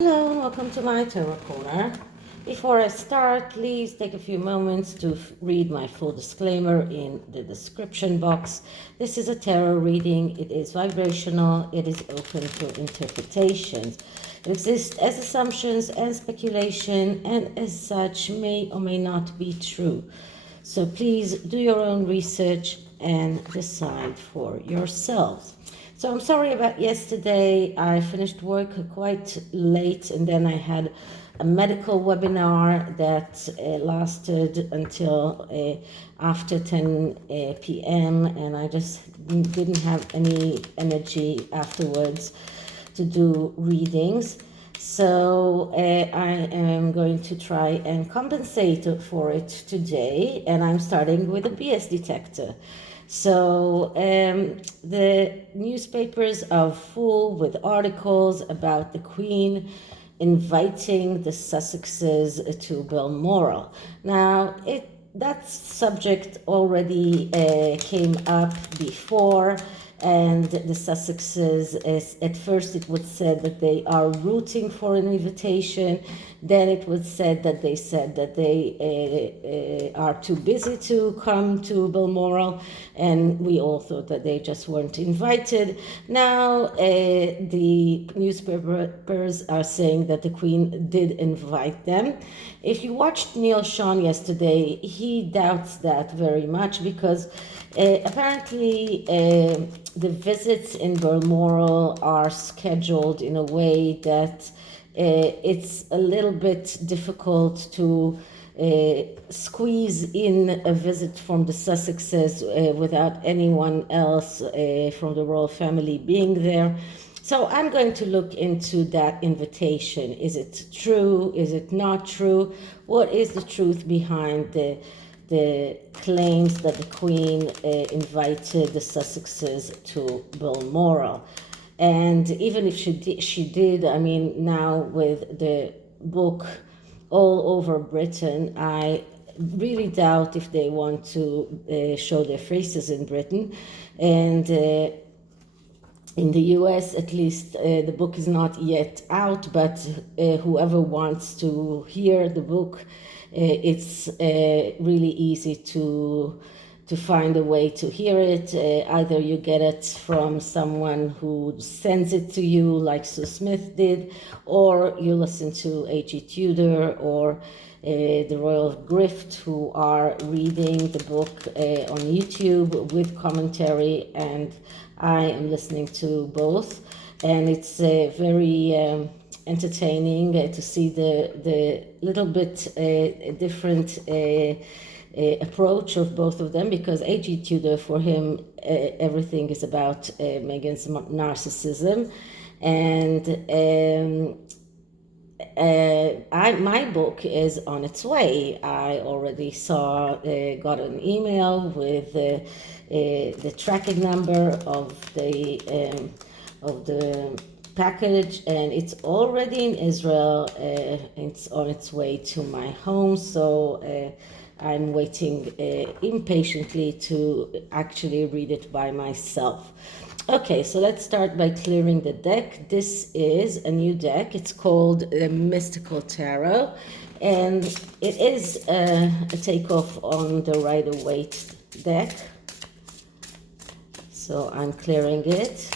Hello and welcome to my Tarot Corner. Before I start, please take a few moments to read my full disclaimer in the description box. This is a tarot reading. It is vibrational. It is open to interpretations. It exists as assumptions and speculation, and as such may or may not be true. So please do your own research and decide for yourselves. So I'm sorry about yesterday. I finished work quite late, and then I had a medical webinar that lasted until after 10 p.m. and I just didn't have any energy afterwards to do readings. So I am going to try and compensate for it today, and I'm starting with a BS detector. So the newspapers are full with articles about the Queen inviting the Sussexes to Balmoral. Now, that subject already came up before, and the Sussexes, at first it was said that they are rooting for an invitation. Then it was said that they are too busy to come to Balmoral, and we all thought that they just weren't invited. Now the newspapers are saying that the Queen did invite them. If you watched Neil Sean yesterday, he doubts that very much because apparently the visits in Balmoral are scheduled in a way that it's a little bit difficult to squeeze in a visit from the Sussexes without anyone else from the royal family being there. So I'm going to look into that invitation. Is it true? Is it not true? What is the truth behind the claims that the Queen invited the Sussexes to Balmoral? And even if she did, I mean, now with the book all over Britain, I really doubt if they want to show their faces in Britain. And in the US, at least, the book is not yet out, but whoever wants to hear the book, it's really easy to find a way to hear it. Either you get it from someone who sends it to you, like Sue Smith did, or you listen to A.G. Tudor or the Royal Grift, who are reading the book on YouTube with commentary, and I am listening to both, and it's very entertaining to see the little bit different approach of both of them, because A.G. Tudor, for him, everything is about Meghan's narcissism, and my book is on its way. I already got an email with the tracking number of the package, and it's already in Israel. It's on its way to my home, so I'm waiting impatiently to actually read it by myself. Okay, so let's start by clearing the deck. This is a new deck. It's called the Mystical Tarot, and it is a takeoff on the Rider-Waite deck. So I'm clearing it.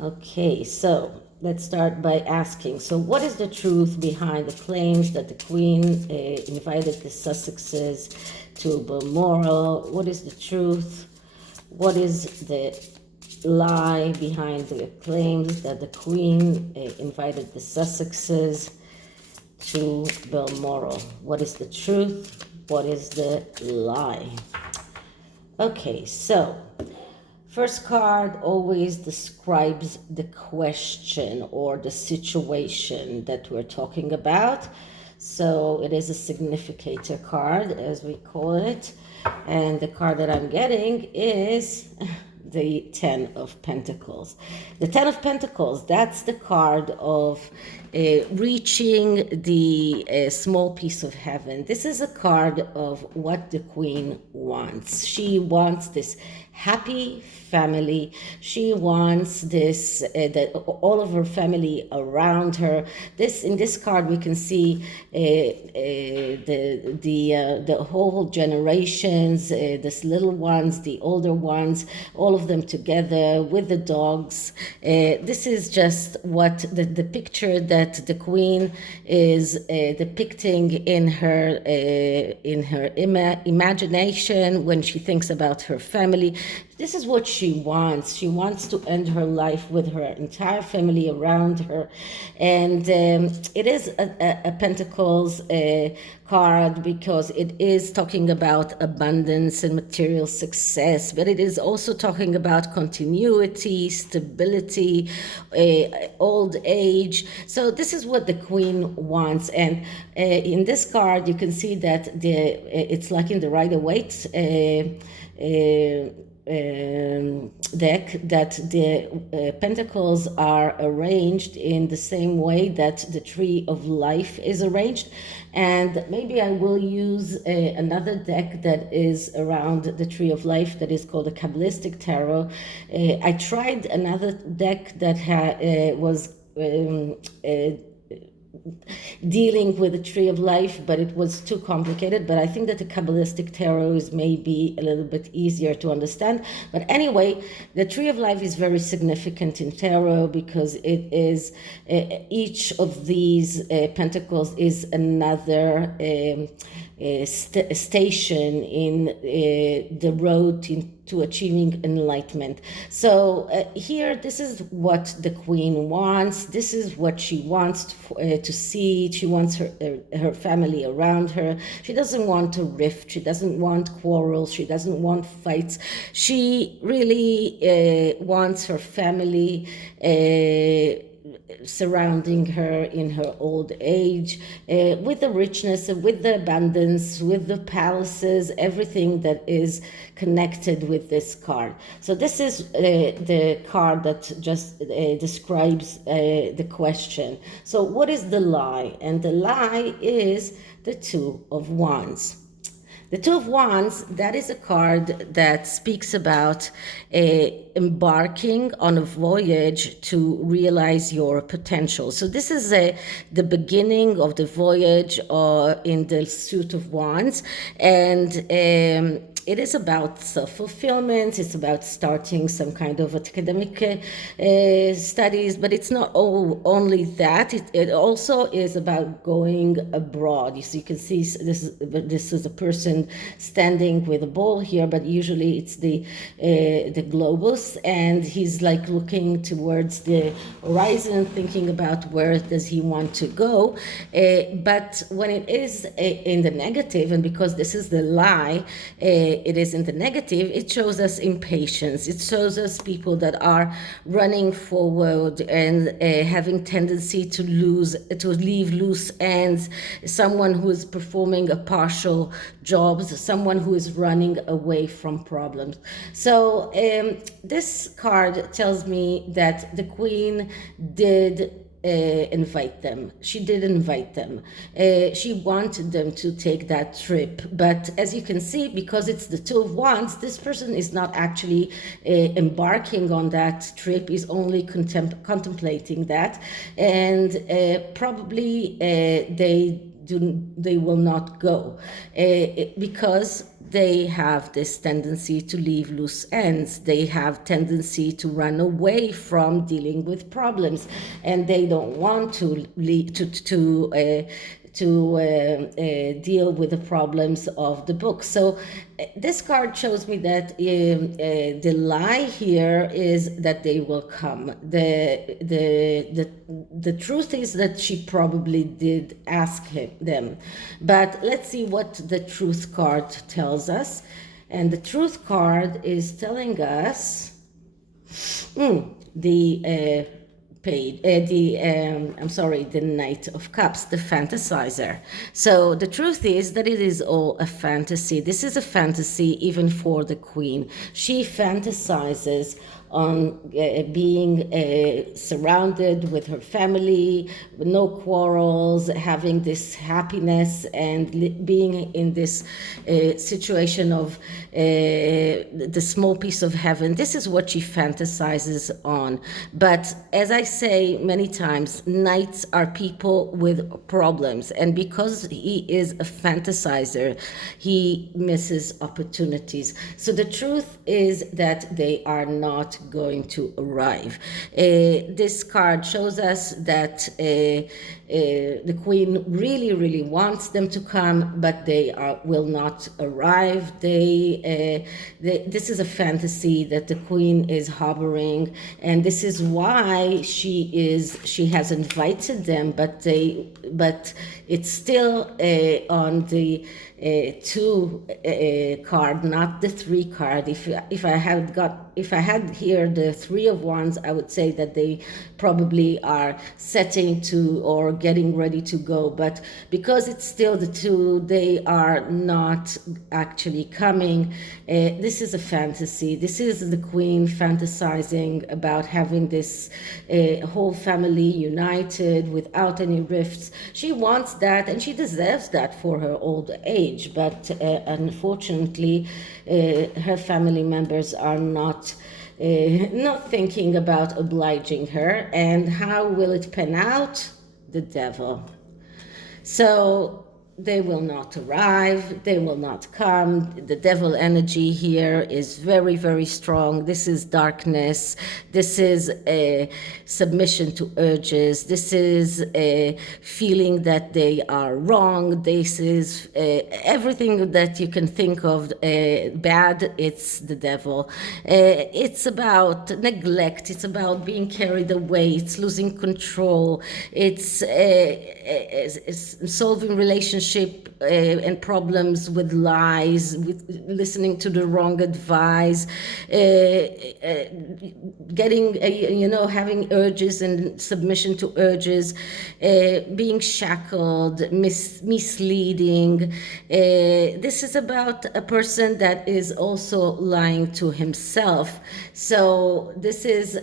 Okay, so let's start by asking, so what is the truth behind the claims that the Queen invited the Sussexes to Balmoral? What is the truth? What is the lie behind the claims that the Queen invited the Sussexes to Balmoral? What is the truth? What is the lie? Okay, so first card always describes the question or the situation that we're talking about. So it is a significator card, as we call it. And the card that I'm getting is the Ten of Pentacles. The Ten of Pentacles, that's the card of reaching the small piece of heaven. This is a card of what the Queen wants. She wants this happy family. She wants this that all of her family around her. This in this card we can see the whole generations, this little ones, the older ones, all of them together with the dogs. This is just what the picture that the queen is depicting in her imagination when she thinks about her family. This is what she wants. She wants to end her life with her entire family around her. And it is a Pentacles card because it is talking about abundance and material success, but it is also talking about continuity, stability, old age. So this is what the queen wants. And in this card, you can see that it's like in the Rider-Waite deck, that the pentacles are arranged in the same way that the tree of life is arranged. And maybe I will use another deck that is around the tree of life that is called a Kabbalistic tarot. I tried another deck that was dealing with the tree of life, but it was too complicated. But I think that the Kabbalistic tarot is maybe a little bit easier to understand. But anyway, the tree of life is very significant in tarot because it is each of these pentacles is another station in the road to achieving enlightenment. So here, this is what the queen wants. This is what she wants to see. She wants her family around her. She doesn't want a rift. She doesn't want quarrels. She doesn't want fights. She really wants her family surrounding her in her old age, with the richness, with the abundance, with the palaces, everything that is connected with this card. So this is the card that just describes the question. So what is the lie? And the lie is the Two of Wands. The Two of Wands, that is a card that speaks about embarking on a voyage to realize your potential. So this is the beginning of the voyage in the Suit of Wands. And it is about self-fulfillment. It's about starting some kind of academic studies, but it's not only that. It also is about going abroad. So you can see this is a person standing with a ball here, but usually it's the globus, and he's like looking towards the horizon, thinking about where does he want to go. But when it is in the negative, and because this is the lie, it is in the negative, it shows us impatience. It shows us people that are running forward and having tendency to leave loose ends, someone who is performing a partial jobs, someone who is running away from problems. So this card tells me that the queen did invite them. She did invite them. She wanted them to take that trip. But as you can see, because it's the Two of Wands, this person is not actually embarking on that trip, is only contemplating that. And probably they will not go because they have this tendency to leave loose ends. They have tendency to run away from dealing with problems, and they don't want to deal with the problems of the book. So this card shows me that the lie here is that they will come. The truth is that she probably did ask them. But let's see what the truth card tells us. And the truth card is telling us the Knight of Cups, the fantasizer. So the truth is that it is all a fantasy. This is a fantasy even for the queen. She fantasizes on being surrounded with her family, no quarrels, having this happiness, and being in this situation of the small piece of heaven. This is what she fantasizes on. But as I say many times, knights are people with problems, and because he is a fantasizer, he misses opportunities. So the truth is that they are not going to arrive. This card shows us that the queen really wants them to come, but they will not arrive. This is a fantasy that the queen is harboring, and this is why she has invited them, but it's still on the 2 card, not the 3 card. If I had here the 3 of Wands, I would say that they probably are setting to or getting ready to go. But because it's still the 2, they are not actually coming. This is a fantasy. This is the queen fantasizing about having this whole family united without any rifts. She wants that, and she deserves that for her old age. But unfortunately, her family members are not thinking about obliging her. And how will it pan out? The devil. So they will not arrive, they will not come. The devil energy here is very strong. This is darkness. This is a submission to urges. This is a feeling that they are wrong. This is everything that you can think of bad. It's the devil. It's about neglect. It's about being carried away. It's losing control. It's solving relationships and problems with lies, with listening to the wrong advice, getting, having urges and submission to urges, being shackled, misleading. This is about a person that is also lying to himself. So this is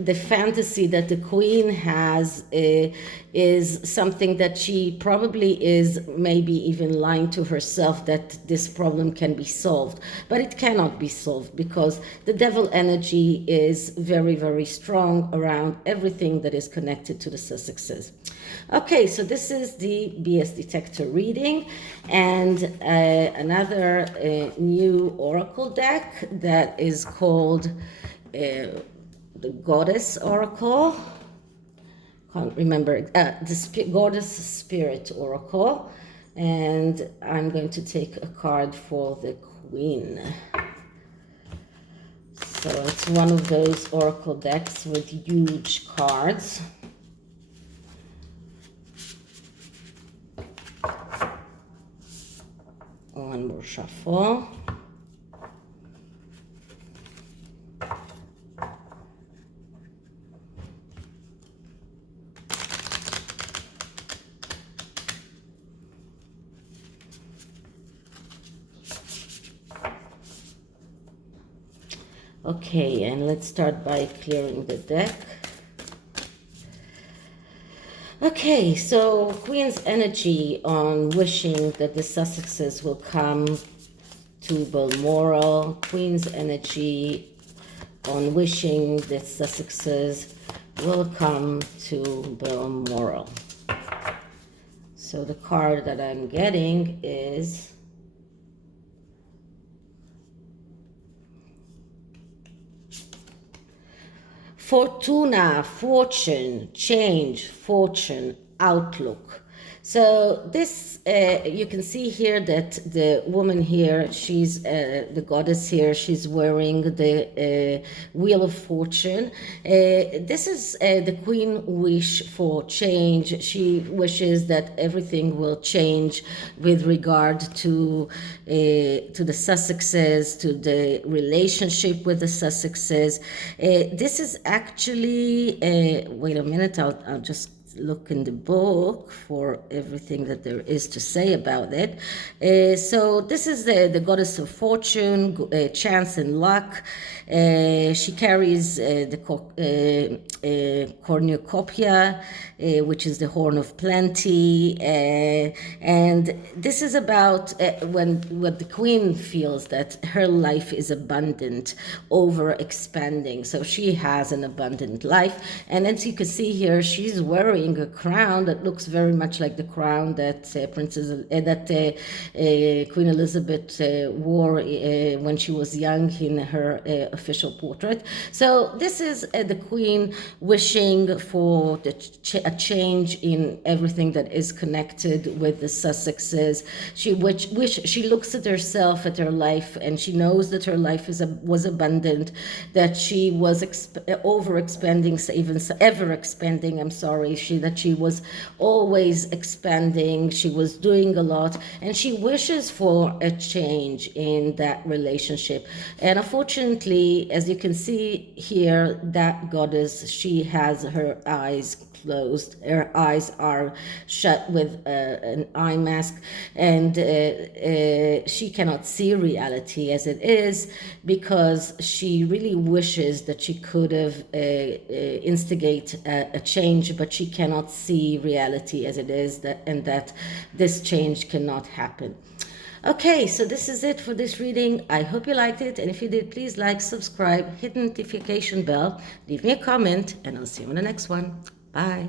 the fantasy that the queen has, is something that she probably is maybe even lying to herself, that this problem can be solved. But it cannot be solved because the devil energy is very strong around everything that is connected to the Sussexes. Okay, so this is the BS detector reading, and another new oracle deck that is called the Goddess Oracle. Can't remember, the Goddess Spirit Oracle, and I'm going to take a card for the Queen. So it's one of those oracle decks with huge cards. One more shuffle. Okay, and let's start by clearing the deck. Okay, so Queen's energy on wishing that the Sussexes will come to Balmoral. Queen's energy on wishing that Sussexes will come to Balmoral. So the card that I'm getting is Fortuna, fortune, change, fortune, outlook. So this, you can see here that the woman here, she's the goddess here, she's wearing the Wheel of Fortune. This is the queen wish for change. She wishes that everything will change with regard to the Sussexes, to the relationship with the Sussexes. This is actually, wait a minute, I'll just look in the book for everything that there is to say about it. So this is the goddess of fortune, chance and luck. She carries the cornucopia, which is the horn of plenty, and this is about when what the queen feels that her life is abundant, over expanding. So she has an abundant life, and as you can see here, she's wearing a crown that looks very much like the crown that Queen Elizabeth wore when she was young in her official portrait. So this is the queen wishing for a change in everything that is connected with the Sussexes. She she looks at herself, at her life, and she knows that her life was abundant, that she was over expanding, even ever expanding. I'm sorry, that she was always expanding. She was doing a lot, and she wishes for a change in that relationship. And unfortunately, as you can see here, that goddess, she has her eyes closed. Her eyes are shut with an eye mask, and she cannot see reality as it is, because she really wishes that she could have instigate a change, but she cannot see reality as it is, and that this change cannot happen. Okay, so this is it for this reading. I hope you liked it, and if you did, please like, subscribe, hit the notification bell, leave me a comment, and I'll see you in the next one. Bye.